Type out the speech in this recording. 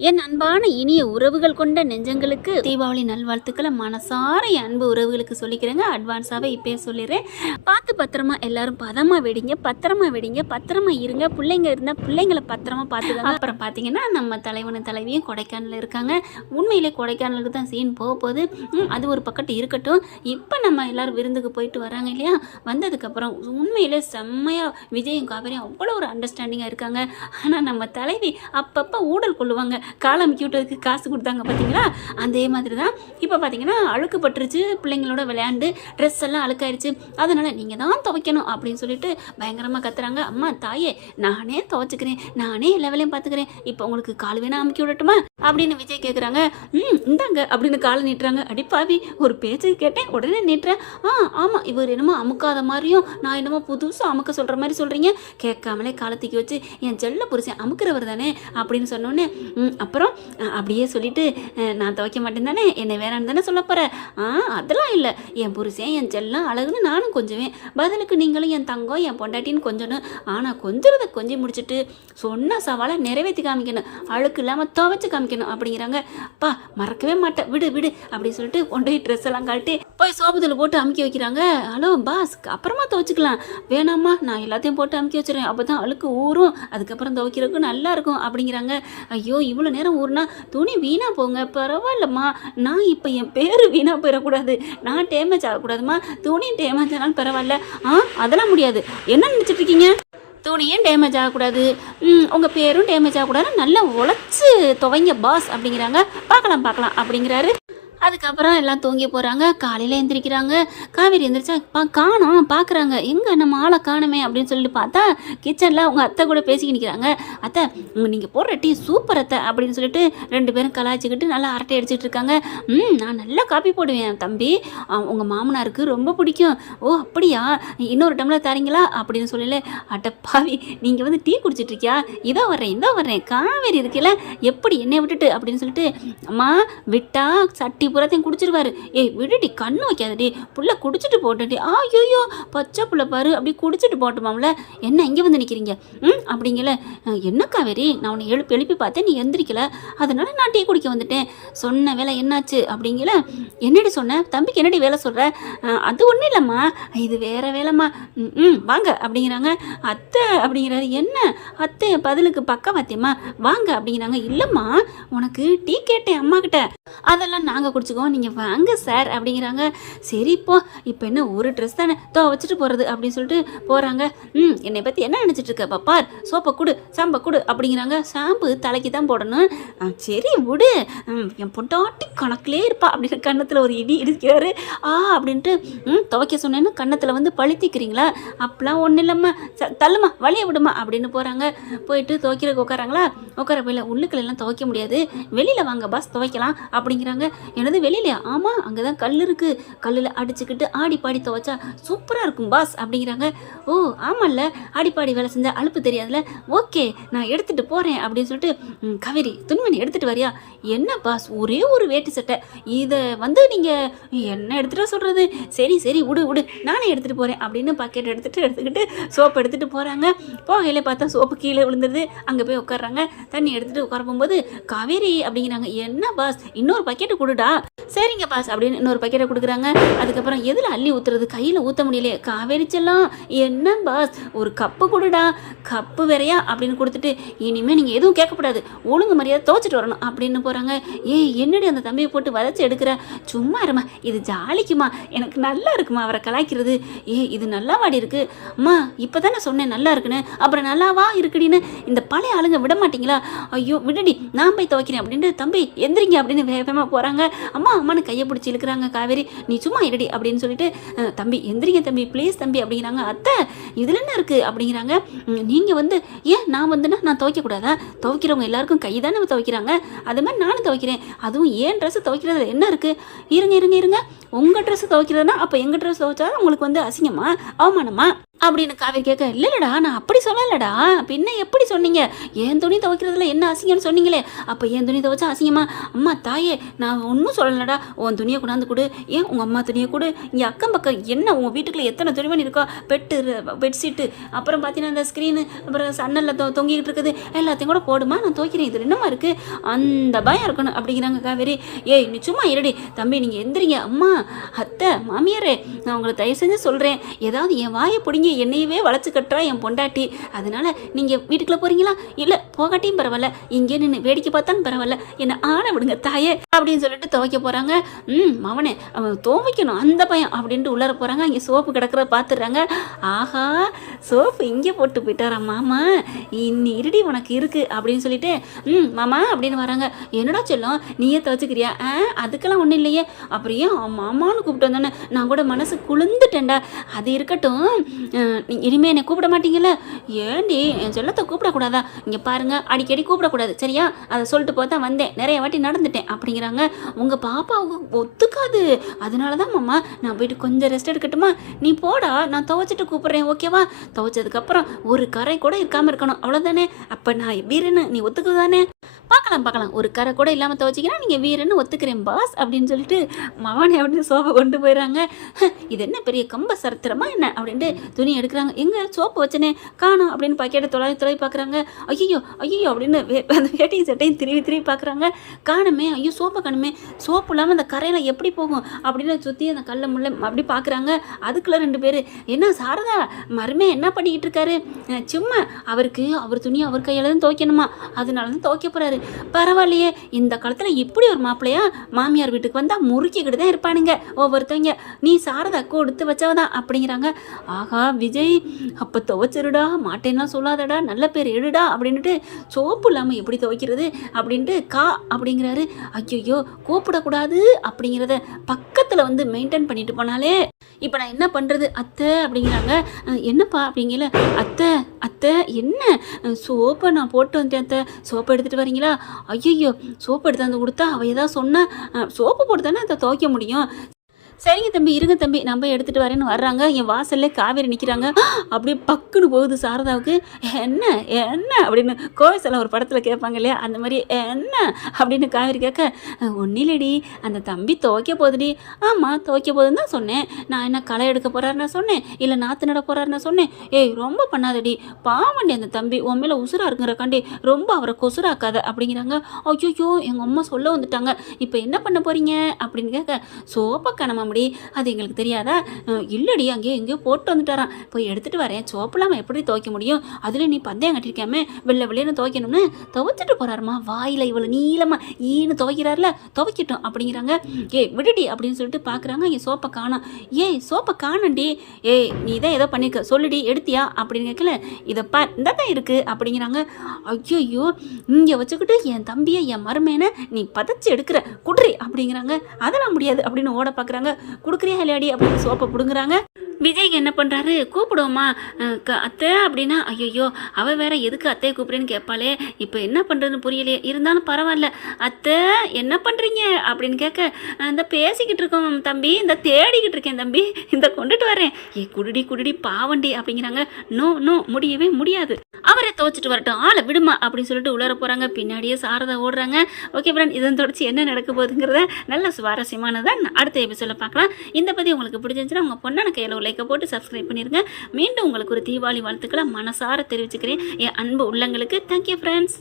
என் அன்பான இனிய உறவுகள் கொண்ட நெஞ்சங்களுக்கு தீபாவளி நல்வாழ்த்துக்களை மனசார என் அன்பு உறவுகளுக்கு சொல்லிக்கிறேங்க. அட்வான்ஸாகவே இப்போயே சொல்லிடுறேன். பார்த்து பத்திரமா எல்லாரும் பதமாக வெடிங்க பத்திரமா வெடிங்க பத்திரமா இருங்க. பிள்ளைங்க இருந்தால் பிள்ளைங்களை பத்திரமா பார்த்துக்கோங்க. அப்புறம் பார்த்தீங்கன்னா நம்ம தலைவனும் தலைவியும் கொடைக்கானல் இருக்காங்க. உண்மையிலே கொடைக்கானலுக்கு தான் சீன் போக போகுது. ம், அது ஒரு பக்கத்து இருக்கட்டும். இப்போ நம்ம எல்லாரும் விருந்துக்கு போயிட்டு வராங்க இல்லையா? வந்ததுக்கப்புறம் உண்மையிலே செம்மையாக விஜயும் காவேரியும் அவ்வளோ ஒரு அண்டர்ஸ்டாண்டிங்காக இருக்காங்க. ஆனால் நம்ம தலைவி அப்பப்போ ஊடல் கொள்ளுவாங்க. காலை அமுக்கி விட்டதுக்கு காசு கொடுத்தாங்க பார்த்தீங்களா? அதே மாதிரி தான் இப்போ பார்த்தீங்கன்னா அழுக்கு பட்டுருச்சு பிள்ளைங்களோட விளையாண்டு ட்ரெஸ் எல்லாம் அழுக்காயிருச்சு. அதனால் நீங்கள் தான் துவைக்கணும் அப்படின்னு சொல்லிட்டு பயங்கரமாக கத்துறாங்க. அம்மா தாயே நானே துவைச்சிக்கிறேன். நானே எல்லா வேலையும் பார்த்துக்கிறேன். இப்போ உங்களுக்கு கால் வேணா அமுக்கி விடட்டுமா? அப்படின்னு விஜய் கேட்குறாங்க ம் இந்தாங்க அப்படின்னு காலை நீட்டுறாங்க. அடிப்பாவி ஒரு பேச்சு கேட்டேன் உடனே நீட்டுறேன். ஆ ஆமாம் இவர் என்னமோ அமுக்காத மாதிரியும் நான் என்னமோ புதுசாக அமுக்க சொல்கிற மாதிரி சொல்கிறீங்க கேட்காமலே காலத்துக்கு வச்சு என் செல்ல புருஷன் அமுக்கிறவர் தானே அப்படின்னு சொன்னோன்னே அப்புறம் அப்படியே சொல்லிட்டு நான் துவைக்க மாட்டேன் தானே? என்னை வேணான்னு தானே சொல்ல போகிறேன் ஆ அதெல்லாம் இல்லை. என் புருஷன் என் செல்லாம் அழகுன்னு நானும் கொஞ்சுவேன். பதிலுக்கு நீங்களும் என் தங்கம் என் பொண்டாட்டின்னு கொஞ்சணும். ஆனால் கொஞ்சிறத கொஞ்சி முடிச்சுட்டு சொன்ன சவாலை நிறைவேற்றி காமிக்கணும். அழுக்கு இல்லாமல் துவைச்சு காமிக்கணும் அப்படிங்கிறாங்க. அப்பா மறக்கவே மாட்டேன். விடு விடு அப்படின்னு சொல்லிட்டு கொண்டு போய் ட்ரெஸ் எல்லாம் கழட்டி போய் சோபத்தில் போட்டு அமுக்கி வைக்கிறாங்க. ஹலோ பாஸ் அப்புறமா துவைச்சிக்கலாம். வேணாம்மா நான் எல்லாத்தையும் போட்டு அமுக்கி வச்சிடுறேன் அப்போ தான் அழுக்கு ஊறும். அதுக்கப்புறம் துவைக்கிறதுக்கு நல்லா இருக்கும் அப்படிங்கிறாங்க. ஐயோ இவ்வளோ நேரம் ஊறுனா துணி வீணாக போங்க பரவாயில்லம்மா. நான் இப்போ என் பேர் வீணாக போயிடக்கூடாது. நான் டேமேஜ் ஆகக்கூடாதும்மா. துணி டேமேஜ் ஆனாலும் பரவாயில்ல. ஆ அதெல்லாம் முடியாது. என்ன நினச்சிட்டு இருக்கீங்க? துணியும் டேமேஜ் ஆகக்கூடாது. உங்கள் பேரும் டேமேஜ் ஆகக்கூடாது. நல்லா உழைச்சி துவைங்க பாஸ். அப்படிங்கிறாங்க. பார்க்கலாம் பார்க்கலாம். அப்படிங்கிறாரு. அதுக்கப்புறம் எல்லாம் தூங்கி போகிறாங்க காலையில் எந்திரிக்கிறாங்க. காவேரி எந்திரிச்சா பா காணோம் பார்க்குறாங்க எங்கே நம்ம ஆளை காணுமே? அப்படின்னு சொல்லிட்டு பார்த்தா கிச்சனில் அவங்க அத்தை கூட பேசிக்கிட்டு நிற்கிறாங்க அத்தை உங்கள் நீங்கள் போடுற டீ சூப்பர் அத்தை. அப்படின்னு சொல்லிட்டு ரெண்டு பேரும் கலாய்ச்சிக்கிட்டு நல்லா அரட்டை அடிச்சிட்டு இருக்காங்க. ம் நான் நல்லா காப்பி போடுவேன் தம்பி. உங்கள் மாமனாருக்கு ரொம்ப பிடிக்கும். ஓ அப்படியா? இன்னொரு டம்ளர் தரீங்களா? அப்படின்னு சொல்லல. அட்டை பாவி நீங்கள் வந்து டீ குடிச்சிட்டு இருக்கியா இதோ வர்றேன் இதோ வர்றேன். காவேரி இருக்குல்ல எப்படி என்னை விட்டுட்டு? அப்படின்னு சொல்லிட்டு அம்மா விட்டா சட்டி புறத்தையும் குடிச்சிருவாரு. ஏய் விடுடி கண்ணு வைக்காதடி. புள்ள குடிச்சிட்டு போட்டுடி ஆ ஐயோ பச்சை புள்ள பாரு அப்படி குடிச்சிட்டு போட்டுமாம்ல. என்ன இங்கே வந்து நிற்கிறீங்க ம் அப்படிங்கல. என்னக்கா என்ன காவேரி? நான் உன்னை எழுப்பி எழுப்பி பார்த்தேன் நீ எந்திரிக்கல. அதனால நான் டீ குடிக்க வந்துட்டேன். சொன்ன வேலை என்னாச்சு? அப்படிங்கல. என்னடி சொன்ன? தம்பிக்கு என்னடி வேலை சொல்கிற அது ஒன்றும் இல்லைம்மா. இது வேற வேலைம்மா. ம், வாங்க அப்படிங்கிறாங்க. அத்தை அப்படிங்கிறாரு. என்ன? அத்தை என் பதிலுக்கு பக்கவாத்தியம்மா. வாங்க அப்படிங்கிறாங்க. இல்லைம்மா உனக்கு டீ கேட்டேன் அம்மா கிட்ட அதெல்லாம் நாங்கள் குடிச்சுக்குவோம். நீங்கள் வாங்க சார் அப்படிங்கிறாங்க. சரி இப்போ இப்போ என்ன ஒரு ட்ரெஸ் தானே? தோ வச்சுட்டு போகிறது அப்படின்னு சொல்லிட்டு போகிறாங்க ம் என்னை பற்றி என்ன நினச்சிட்டு இருக்க பப்பார்? சோப்பை கொடு சாம்பை கொடு அப்படிங்கிறாங்க. ஷாம்பு தலைக்கு தான் போடணும். சரி விடு. என் பொண்டாட்டி கணக்கிலே இருப்பா அப்படின்னு கன்னத்தில் ஒரு இடி இடிக்கிறாரு. ஆ அப்படின்ட்டு ம் துவைக்க சொன்னேன்னு கன்னத்தில் வந்து பழுத்திக்கிறீங்களா? அப்பெல்லாம் ஒன்றும் இல்லைம்மா. ச- தள்ளுமா வழிய விடுமா அப்படின்னு போகிறாங்க போயிட்டு துவைக்கிறதுக்கு உட்காராங்களா? உட்கார போயில உள்ளுக்கள் எல்லாம் துவைக்க முடியாது. வெளியில் வாங்க பாஸ் துவைக்கலாம். அப்படிங்கிறாங்க. எனது வெளியிலையா? ஆமாம் அங்கே தான் கல் இருக்குது கல்லில் அடிச்சுக்கிட்டு ஆடி பாடி துவைச்சா சூப்பராக இருக்கும் பாஸ். அப்படிங்கிறாங்க. ஓ ஆமாம்ல ஆடி பாடி வேலை செஞ்சால் அலுப்பு தெரியாதுல்ல? ஓகே நான் எடுத்துகிட்டு போகிறேன் அப்படின்னு சொல்லிட்டு கவிரி காவேரி துணிமணி எடுத்துகிட்டு வரியா? என்ன பாஸ்? ஒரே ஒரு வேட்டி சட்டை. இதை வந்து நீங்கள் என்ன எடுத்துகிட்டு சொல்கிறது சரி சரி விடு விடு நானே எடுத்துகிட்டு போகிறேன் அப்படின்னு பாக்கெட் எடுத்துகிட்டு எடுத்துக்கிட்டு சோப்பு எடுத்துகிட்டு போகிறாங்க போகையில பார்த்தா சோப்பு கீழே விழுந்துருது. அங்கே போய் உட்காடுறாங்க தண்ணி எடுத்துகிட்டு உட்கார போகும்போது காவேரி அப்படிங்கிறாங்க. என்ன பாஸ்? இன்னொரு பக்கெட்டு கொடுடா. சரிங்க பாஸ் அப்படின்னு இன்னொரு பக்கெட்டை கொடுக்குறாங்க. அதுக்கப்புறம் எதில் அள்ளி ஊற்றுறது கையில் ஊற்ற முடியலையே. காவேரிச்செல்லாம் என்ன பாஸ் ஒரு கப்பு கொடுடா. கப்பு வேறையா? அப்படின்னு கொடுத்துட்டு இனிமேல் நீங்கள் எதுவும் கேட்கக்கூடாது. ஒழுங்கு மரியாதை துவைச்சிட்டு வரணும் அப்படின்னு போகிறாங்க ஏய் என்னடி அந்த தம்பியை போட்டு வதச்சி எடுக்கிற? சும்மா இருமா. இது ஜாலிக்குமா. எனக்கு நல்லா இருக்குமா அவரை கலாய்க்கிறது? ஏ இது நல்லா வாடி இருக்கு. அம்மா இப்போ தானே சொன்னேன் நல்லா இருக்குன்னு. அப்புறம் நல்லாவா இருக்குடின்னு. இந்த பழைய ஆளுங்க விட மாட்டீங்களா ஐயோ விடடி நான் போய் துவைக்கிறேன் அப்படின்ட்டு தம்பி எந்திரிங்க அப்படின்னு வேகமாக போகிறாங்க அம்மா அம்மானு கையை பிடிச்சி இழுக்கிறாங்க காவேரி. நீ சும்மா இருடி அப்படின்னு சொல்லிட்டு தம்பி எந்திரிங்க தம்பி ப்ளீஸ் தம்பி அப்படிங்கிறாங்க. அத்தை இதில் என்ன இருக்குது அப்படிங்கிறாங்க. நீங்கள் வந்து ஏன் நான் வந்துன்னா நான் துவைக்கக்கூடாதா? துவைக்கிறவங்க எல்லாருக்கும் கை தானே துவைக்கிறாங்க. அது மாதிரி நானும் துவைக்கிறேன். அதுவும் ஏன் ட்ரெஸ்ஸு துவைக்கிறதுல என்ன இருக்குது இருங்க இருங்க இருங்க. உங்கள் ட்ரெஸ்ஸு துவைக்கிறதுனா அப்போ எங்கள் ட்ரெஸ் துவைச்சா உங்களுக்கு வந்து அசிங்கமா அவமானமா? அப்படின்னு காவேரி கேட்க இல்லைடா நான் அப்படி சொல்லலடா. பின்ன எப்படி சொன்னீங்க? என் துணி துவைக்கிறதுல என்ன அசிங்கம்னு சொன்னீங்களே. அப்போ என் துணி துவைச்சா அசிங்கமா? அம்மா தாயே நான் ஒன்றும் சொல்லலடா. உன் துணியை கொண்டாந்து கொடு. ஏன் உங்கள் அம்மா துணியை கொடு? இங்கே அக்கம் பக்கம் என்ன? உங்கள் வீட்டுக்குள்ளே எத்தனை துணிமணி இருக்கோ பெட்டு பெட்ஷீட்டு அப்புறம் பார்த்தீங்கன்னா இந்த ஸ்க்ரீனு அப்புறம் சன்னலில் தொ தொங்கிக்கிட்டு இருக்குது. எல்லாத்தையும் கூட போடுமா? நான் துவைக்கிறேன். இது என்னமா இருக்குது அந்த பயம் இருக்கணும் அப்படிங்கிறாங்க காவேரி. ஏய் நீ சும்மா இருடி. தம்பி நீங்கள் எந்திரிங்க. அம்மா அத்தை மாமியாரே நான் உங்களை தயவு செஞ்சு சொல்கிறேன் ஏதாவது என் வாயை பிடிங்கி. என்னையவே வளைச்சு கட்டுறா என் பொண்டாட்டி. அதனால நீங்கள் வீட்டுக்குள்ளே போகிறீங்களா இல்லை போகாட்டியும் பரவாயில்ல. இங்கே நின்று வேடிக்கை பார்த்தாலும் பரவாயில்ல. என்னை ஆளை விடுங்க தாயே அப்படின்னு சொல்லிட்டு துவைக்க போகிறாங்க ம் மவனே அவன் துவைக்கணும் அந்த பயம் அப்படின்ட்டு உள்ளார போகிறாங்க இங்கே சோப்பு கிடக்கிறத பார்த்துடுறாங்க. ஆஹா சோப்பு இங்கே போட்டு போயிட்டாரா மாமா? இன்னி இருடி உனக்கு இருக்குது அப்படின்னு சொல்லிட்டு ம் மாமா அப்படின்னு வராங்க. என்னடா சொல்லும் நீயே துவைச்சிக்கிறியா? ஆ அதுக்கெல்லாம் ஒன்றும் இல்லையே. அப்புறம் ஏன் மாமான்னு கூப்பிட்டு வந்தோன்னே நான் கூட மனசு குளிர்ந்துட்டேன்டா. அது இருக்கட்டும் நீ இனிமே என்னை கூப்பிட மாட்டீங்கல்ல? ஏண்டி என் செல்லத்தை கூப்பிடக்கூடாதா? இங்கே பாருங்க அடிக்கடி கூப்பிடக்கூடாது சரியா? அதை சொல்லிட்டு போதான் வந்தேன். நிறைய வாட்டி நடந்துட்டேன். அப்படிங்கிறாங்க. உங்கள் பாப்பாவுக்கு ஒத்துக்காது. அதனால தான் மாமா நான் போயிட்டு கொஞ்சம் ரெஸ்ட் எடுக்கட்டுமா? நீ போடா நான் துவைச்சிட்டு கூப்பிட்றேன் ஓகேவா துவைச்சதுக்கப்புறம் ஒரு கரை கூட இருக்காமல் இருக்கணும். அவ்வளோதானே அப்போ நான் வீரன்னு நீ ஒத்துக்குதானே பார்க்கலாம் பார்க்கலாம். ஒரு கரை கூட இல்லாமல் துவைச்சிங்கன்னா நீங்கள் வீரன்னு ஒத்துக்கிறேன் பாஸ் அப்படின்னு சொல்லிட்டு மவனை அப்படின்னு சோபை கொண்டு போயிடுறாங்க. இது என்ன பெரிய கம்ப சரத்திரமா என்ன? அப்படின்ட்டு துணி எடுக்கிறாங்க. எங்கே சோப்பு வச்சனே காணோம் அப்படின்னு பக்கெட்டை தொலை தொலை பார்க்குறாங்க ஐயோ ஐயோ அப்படின்னு அந்த வேட்டையும் சட்டையும் திருவி திருவி பார்க்குறாங்க காணுமே ஐயோ சோப்பை காணுமே. சோப்பு இல்லாமல் அந்த கரையில் எப்படி போகும்? அப்படின்னு சுற்றி அந்த கல்லை முள்ள அப்படி பார்க்குறாங்க அதுக்குள்ள ரெண்டு பேர் என்ன சாரதா மருமே என்ன பண்ணிக்கிட்டு இருக்காரு? சும்மா அவருக்கு அவர் துணி அவர் கையில் தான் துவைக்கணுமா? அதனால தான் துவைக்க போகிறாரு பரவாயில்லையே இந்த காலத்தில் இப்படி ஒரு மாப்பிள்ளையா மாமியார் வீட்டுக்கு வந்தால் முறுக்கிக்கிட்டு தான் இருப்பானுங்க. ஒவ்வொருத்தவங்க நீ சாரதா கொடுத்து வச்சவதான் அப்படிங்கிறாங்க. ஆகா விஜய் அப்போ துவைச்சிருடா மாட்டேன்னா சொல்லாதடா நல்ல பேர் எடுடா அப்படின்ட்டு சோப்பு இல்லாமல் எப்படி துவைக்கிறது அப்படின்ட்டு கா அப்படிங்கிறாரு. ஐயோ கூப்பிடக்கூடாது அப்படிங்கிறத பக்கத்தில் வந்து மெயின்டைன் பண்ணிட்டு போனாலே இப்போ நான் என்ன பண்ணுறது அத்தை? அப்படிங்கிறாங்க. என்னப்பா? அப்படிங்கல. அத்தை அத்தை என்ன? சோப்பை நான் போட்டு வந்துட்டேன் அத்தை. சோப்பை எடுத்துகிட்டு வரீங்களா? ஐயோ சோப்பு எடுத்தாந்து கொடுத்தா அவள் ஏதாவது சொன்னால் சோப்பு போட்டு தானே அதை துவைக்க முடியும்? சரிங்க தம்பி இருங்க தம்பி நம்ம எடுத்துகிட்டு வரேன்னு வர்றாங்க. என் வாசல்ல காவேரி நிற்கிறாங்க அப்படியே பக்குன்னு போகுது சாரதாவுக்கு. என்ன என்ன? அப்படின்னு கோவிசெல்லாம் ஒரு படத்தில் கேட்பாங்க இல்லையா? அந்த மாதிரி என்ன? அப்படின்னு காவேரி கேட்க ஒன்னிலடி அந்த தம்பி துவைக்க போகுதுடி. ஆமாம் துவைக்க போகுதுன்னு தான் சொன்னேன். நான் என்ன களை எடுக்க போகிறாருன்னு சொன்னேன். இல்லை நாற்று நட போகிறாருன்னு சொன்னேன். ஏய் ரொம்ப பண்ணாதடி. பாவண்டி அந்த தம்பி. உன் மேலே உசுராக இருக்குங்கிறக்காண்டி ரொம்ப அவரை கொசுராக்காத அப்படிங்கிறாங்க. ஐயோ எங்கள் அம்மா சொல்ல வந்துட்டாங்க. இப்போ என்ன பண்ண போகிறீங்க அப்படின்னு கேட்க சோப்பை முடி அது எங்களுக்கு தெரியாதா? இல்லடி அங்கேயோ எங்கேயோ போட்டு வந்துட்டாரான் போய் எடுத்துகிட்டு வரேன். சோப்பெல்லாம் எப்படி துவைக்க முடியும்? அதில் நீ பந்தயம் கட்டிருக்காம வெள்ளை வெளியேன்னு துவைக்கணும்னு துவைச்சிட்டு போகிறாருமா வாயில் இவ்வளோ நீளமாக ஈன்னு துவைக்கிறாருல துவைக்கட்டும் அப்படிங்கிறாங்க. ஏய் விடுடி அப்படின்னு சொல்லிட்டு பார்க்குறாங்க இங்கே சோப்பை காணும். ஏய் சோப்பை காணண்டி ஏய் நீ தான் ஏதோ பண்ணிருக்க. சொல்லுடி எடுத்தியா? அப்படின்னு கேட்கல. இதை பா இந்த தான் இருக்குது அப்படிங்கிறாங்க. ஐயோ இங்கே வச்சுக்கிட்டு என் தம்பியை என் மருமேனை நீ பதச்சு எடுக்கிற. குட்ரி அப்படிங்கிறாங்க. அதெல்லாம் முடியாது அப்படின்னு ஓட பார்க்குறாங்க கொடுக்குறியா இல்லையாடி அப்படின்னு சோப்பை பிடுங்குறாங்க. விஜய் என்ன பண்ணுறாரு கூப்பிடுவோமா? அத்தை அப்படின்னா ஐயோ அவ வேற எதுக்கு அத்தையை கூப்பிடுன்னு கேட்பாளே. இப்போ என்ன பண்ணுறதுன்னு புரியலையே. இருந்தாலும் பரவாயில்ல. அத்தை என்ன பண்ணுறீங்க அப்படின்னு கேட்க இந்த பேசிக்கிட்டு இருக்கோம் தம்பி இந்த தேடிக்கிட்டு இருக்கேன் தம்பி இந்த கொண்டுட்டு வரேன். ஏ குடுடி குடுடி பாவண்டி அப்படிங்கிறாங்க. நோ நோ முடியவே முடியாது. அவரே துவச்சிட்டு வரட்டும் ஆளை விடுமா அப்படின்னு சொல்லிட்டு உள்ளார போகிறாங்க பின்னாடியே சாரதா ஓடுறாங்க. ஓகே ஃப்ரெண்ட் இதன் தொடர்ச்சி என்ன நடக்க போகுதுங்கிறத நல்ல சுவாரஸ்யமானதை அடுத்த எபிசோட பார்க்கலாம். இந்த பற்றி உங்களுக்கு பிடிச்சிருந்துச்சுன்னா உங்கள் பொண்ணான கையில் லைக்கை போட்டு சப்ஸ்கிரைப் பண்ணிருங்க. மீண்டும் உங்களுக்கு ஒரு தீபாவளி வாழ்த்துக்களை மனசார தெரிவிச்சுக்கிறேன். என் அன்பு உள்ளங்களுக்கு தேங்க்யூ ஃப்ரெண்ட்ஸ்